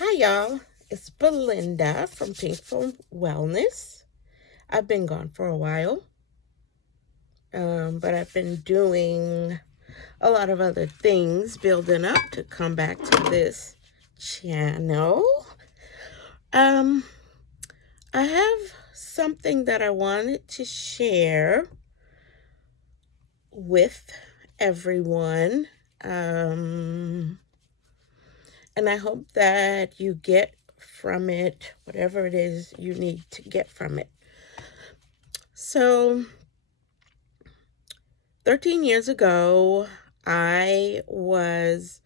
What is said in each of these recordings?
Hi, y'all. It's Belinda from Pinkful Wellness. I've been gone for a while, but I've been doing a lot of other things building up to come back to this channel. Um, I have something that I wanted to share with everyone. Um, and I hope that you get from it whatever it is you need to get from it. So, 13 years ago, I was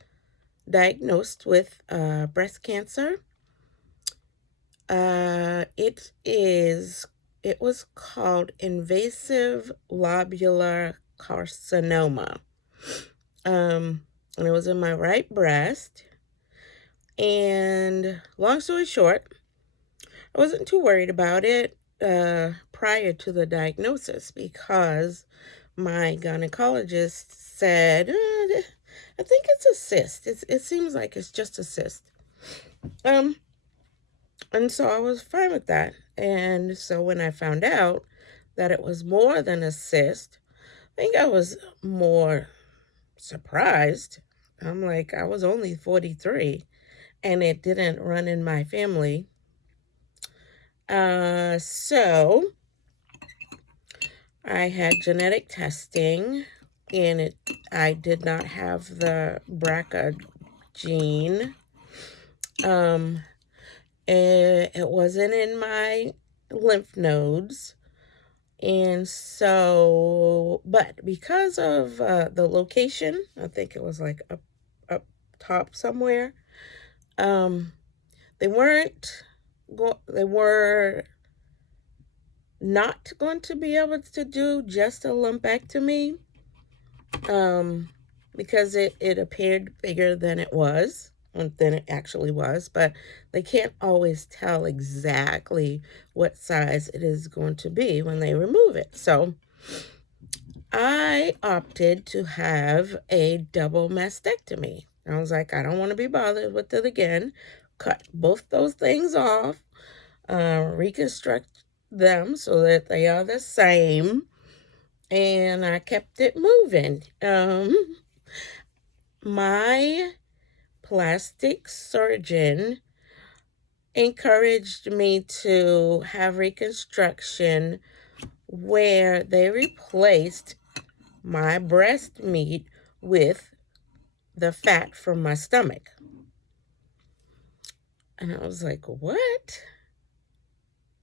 diagnosed with breast cancer. It was called invasive lobular carcinoma. And it was in my right breast. And long story short, I wasn't too worried about it prior to the diagnosis because my gynecologist said, I think it's a cyst. It seems like it's just a cyst. And so I was fine with that. And so when I found out that it was more than a cyst, I think I was more surprised. I'm like, I was only 43 and it didn't run in my family. So I had genetic testing and I did not have the BRCA gene. It wasn't in my lymph nodes. And so, but because of the location, I think it was like up top somewhere, they were not going to be able to do just a lumpectomy, because it appeared bigger than it was, than it actually was, but they can't always tell exactly what size it is going to be when they remove it. So I opted to have a double mastectomy. I was like, I don't want to be bothered with it again. Cut both those things off, reconstruct them so that they are the same, and I kept it moving. My plastic surgeon encouraged me to have reconstruction where they replaced my breast meat with the fat from my stomach. And I was like, what?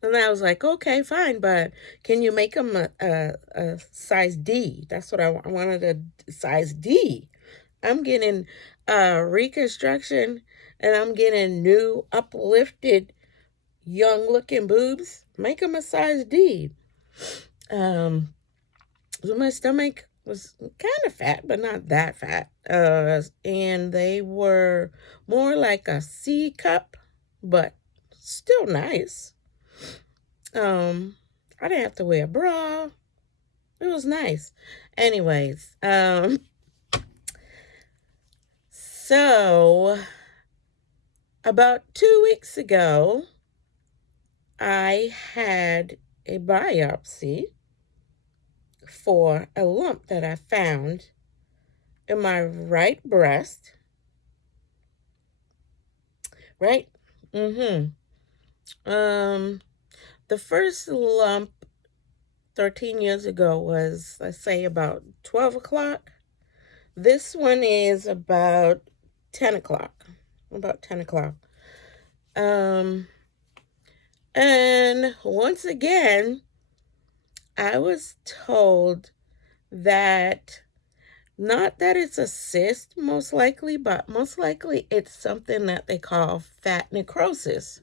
And I was like, okay, fine, but can you make them a size D? That's what I wanted, a size D. I'm getting reconstruction and I'm getting new, uplifted, young looking boobs. Make them a size D. So my stomach was kind of fat, but not that fat. And they were more like a C cup, but still nice. I didn't have to wear a bra. It was nice. Anyways, so about 2 weeks ago, I had a biopsy for a lump that I found in my right breast. Right? The first lump 13 years ago was, let's say, about 12 o'clock. This one is about 10 o'clock. About 10 o'clock. And once again, I was told that not that it's a cyst, most likely, but most likely it's something that they call fat necrosis.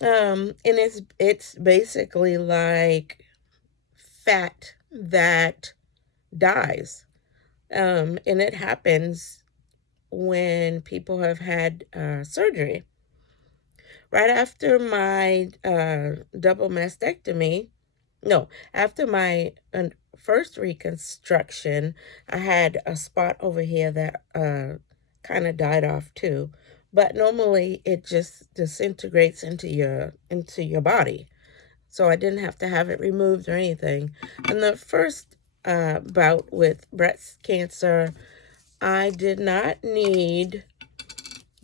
And it's basically like fat that dies. And it happens when people have had surgery. Right after my double mastectomy, no, after my first reconstruction, I had a spot over here that kind of died off too. but normally it just disintegrates into your body. So I didn't have to have it removed or anything. And the first bout with breast cancer, I did not need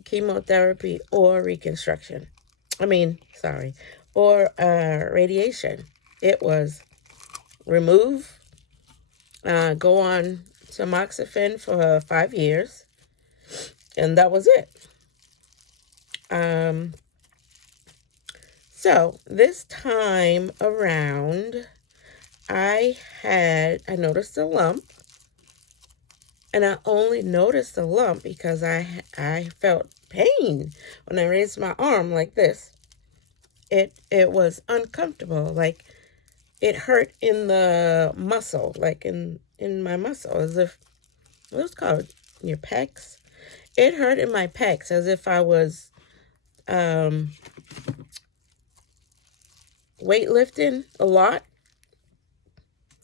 chemotherapy or reconstruction. Or radiation. It was remove, go on tamoxifen for 5 years, and that was it. So this time around, I noticed a lump, and I only noticed the lump because I felt pain when I raised my arm like this. It was uncomfortable, like it hurt in the muscle, like in my muscle, as if, what's it called, your pecs. It hurt in my pecs as if I was weightlifting a lot.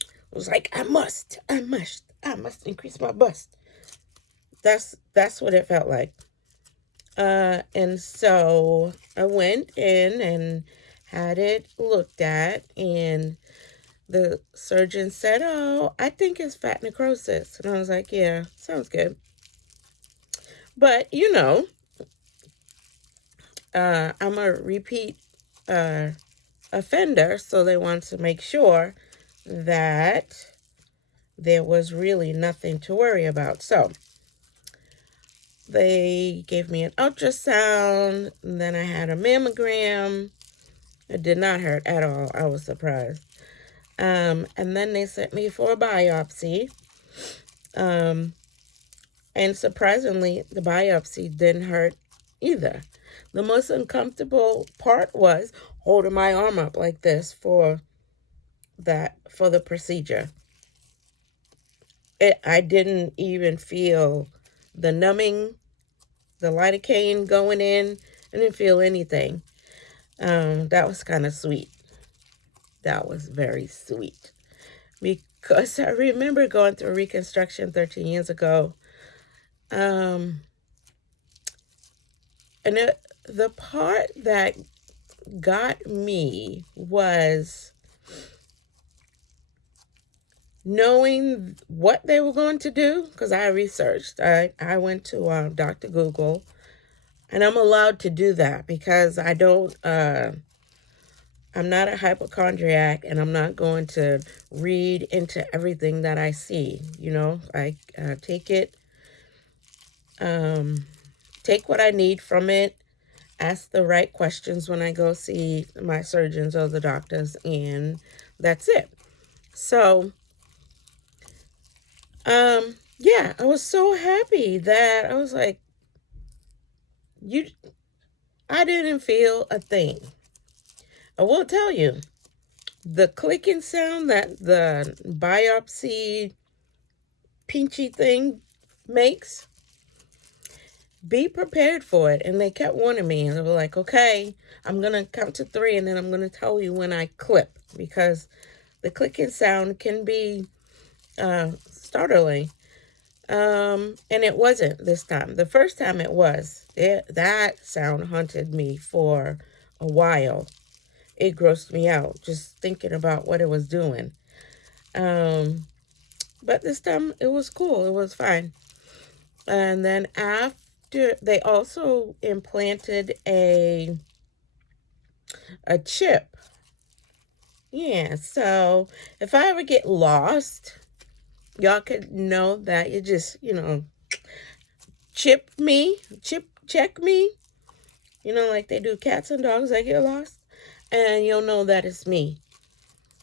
It was like I must increase my bust. That's what it felt like. And so I went in and had it looked at, and the surgeon said, "Oh, I think it's fat necrosis." And I was like, "Yeah, sounds good." But, I'm a repeat offender, so they want to make sure that there was really nothing to worry about. So they gave me an ultrasound, and then I had a mammogram. It did not hurt at all. I was surprised. And then they sent me for a biopsy. And surprisingly, the biopsy didn't hurt either. The most uncomfortable part was holding my arm up like this for the procedure. I didn't even feel the numbing, the lidocaine going in. I didn't feel anything. That was kind of sweet. That was very sweet. Because I remember going through reconstruction 13 years ago. And the part that got me was knowing what they were going to do, because I researched. I went to Dr. Google, and I'm allowed to do that because I don't, I'm not a hypochondriac, and I'm not going to read into everything that I see. I take what I need from it, ask the right questions when I go see my surgeons or the doctors, and that's it. So, yeah, I was so happy that I was like, I didn't feel a thing. I will tell you, the clicking sound that the biopsy pinchy thing makes, be prepared for it. And they kept warning me, and they were like, okay, I'm going to count to 3, and then I'm going to tell you when I clip, because the clicking sound can be startling. And it wasn't this time. The first time it was. That sound haunted me for a while. It grossed me out just thinking about what it was doing. But this time it was cool. It was fine. And then after, they also implanted a chip. Yeah, so if I ever get lost, y'all could know that you just, check me, like they do cats and dogs that get lost, and you'll know that it's me.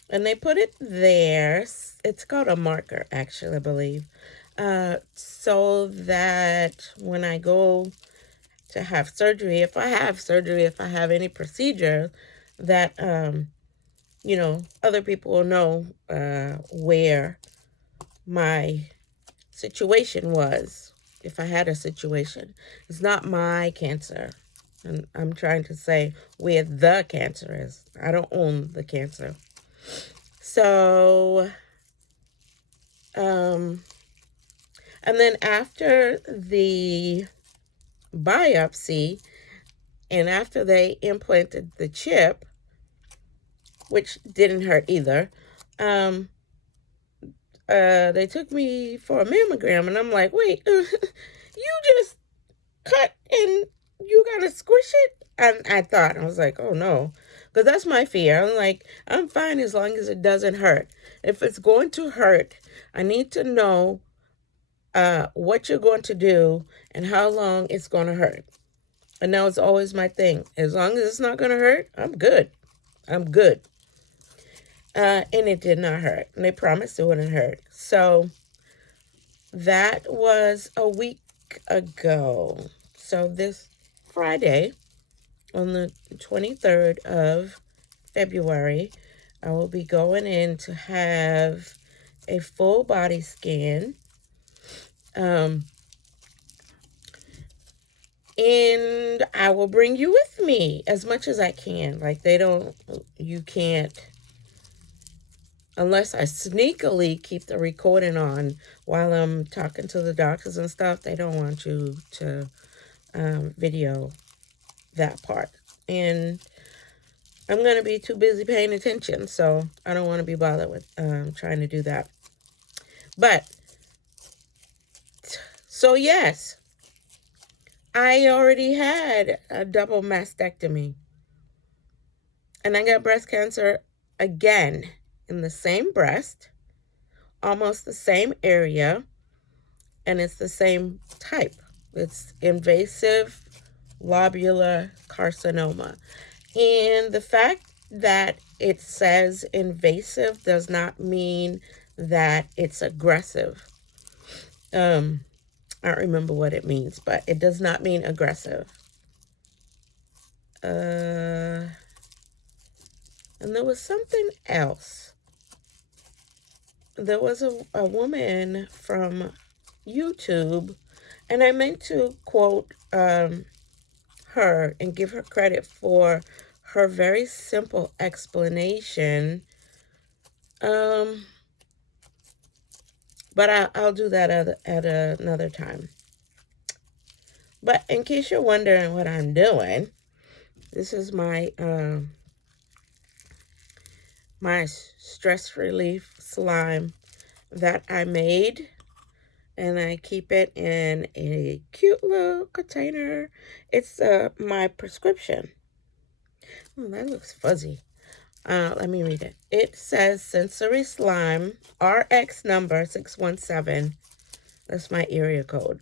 And they put it there. It's called a marker, actually, I believe, so that when I go to have surgery, if I have any procedure, that other people will know where my situation was, if I had a situation. It's not my cancer. And I'm trying to say where the cancer is. I don't own the cancer. So, and then after the biopsy, and after they implanted the chip, which didn't hurt either, they took me for a mammogram, and I'm like, wait, you just cut and you gotta squish it? And I was like, oh no, because that's my fear. I'm like, I'm fine as long as it doesn't hurt. If it's going to hurt, I need to know what you're going to do and how long it's going to hurt. And that was always my thing. As long as it's not going to hurt, I'm good. I'm good. And it did not hurt. And they promised it wouldn't hurt. So that was a week ago. So this Friday, on the 23rd of February, I will be going in to have a full body scan. And I will bring you with me as much as I can. Like, you can't, unless I sneakily keep the recording on while I'm talking to the doctors and stuff, they don't want you to video that part. And I'm going to be too busy paying attention, so I don't want to be bothered with trying to do that. But, so yes, I already had a double mastectomy. And I got breast cancer again in the same breast, almost the same area, and it's the same type. It's invasive lobular carcinoma. And the fact that it says invasive does not mean that it's aggressive. I don't remember what it means, but it does not mean aggressive. And there was something else. There was a woman from YouTube, and I meant to quote her and give her credit for her very simple explanation. But I'll do that at another time. But in case you're wondering what I'm doing, this is my my stress relief slime that I made, and I keep it in a cute little container. It's my prescription. Oh, that looks fuzzy. Let me read it. It says Sensory Slime, RX number 617. That's my area code.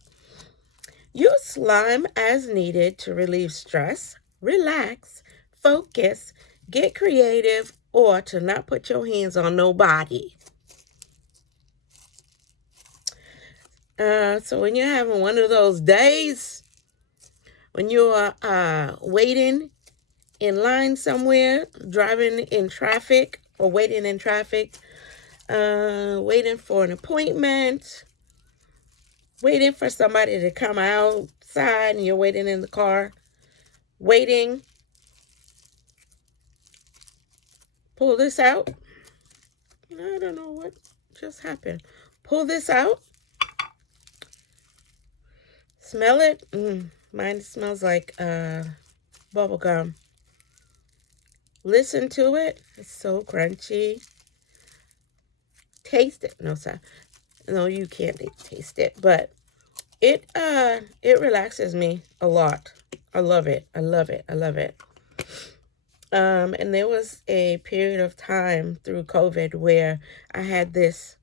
Use slime as needed to relieve stress, relax, focus, get creative, or to not put your hands on nobody. So when you're having one of those days, when you're waiting in line somewhere, driving in traffic, or waiting in traffic, waiting for an appointment, waiting for somebody to come outside, and you're waiting in the car, waiting, pull this out. I don't know what just happened. Pull this out. Smell it. Mine smells like bubble gum. Listen to it. It's so crunchy. Taste it. No, sorry. No, you can't taste it, but it relaxes me a lot. I love it. I love it. I love it. And there was a period of time through COVID where I had this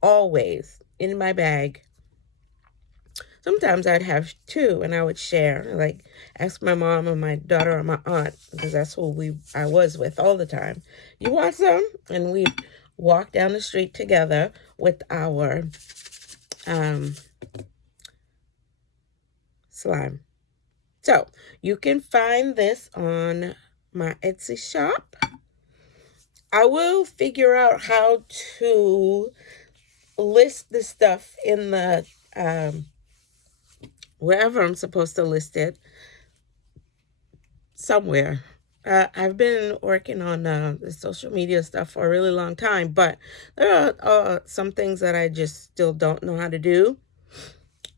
always in my bag. Sometimes I'd have two, and I would share, like ask my mom or my daughter or my aunt, because that's who I was with all the time. You want some? And we'd walk down the street together with our slime. So you can find this on my Etsy shop. I will figure out how to list the stuff in the wherever I'm supposed to list it, somewhere. I've been working on the social media stuff for a really long time, but there are some things that I just still don't know how to do.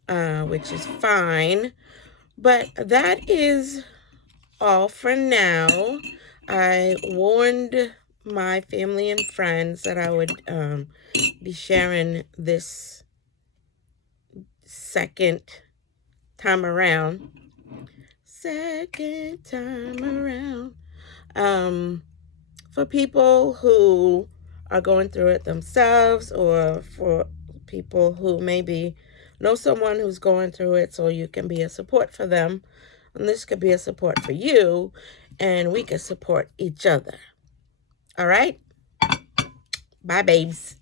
which is fine. But that is all for now. I warned my family and friends that I would be sharing this second time around. Second time around. For people who are going through it themselves, or for people who maybe know someone who's going through it, so you can be a support for them. And this could be a support for you, and we can support each other. All right? Bye, babes.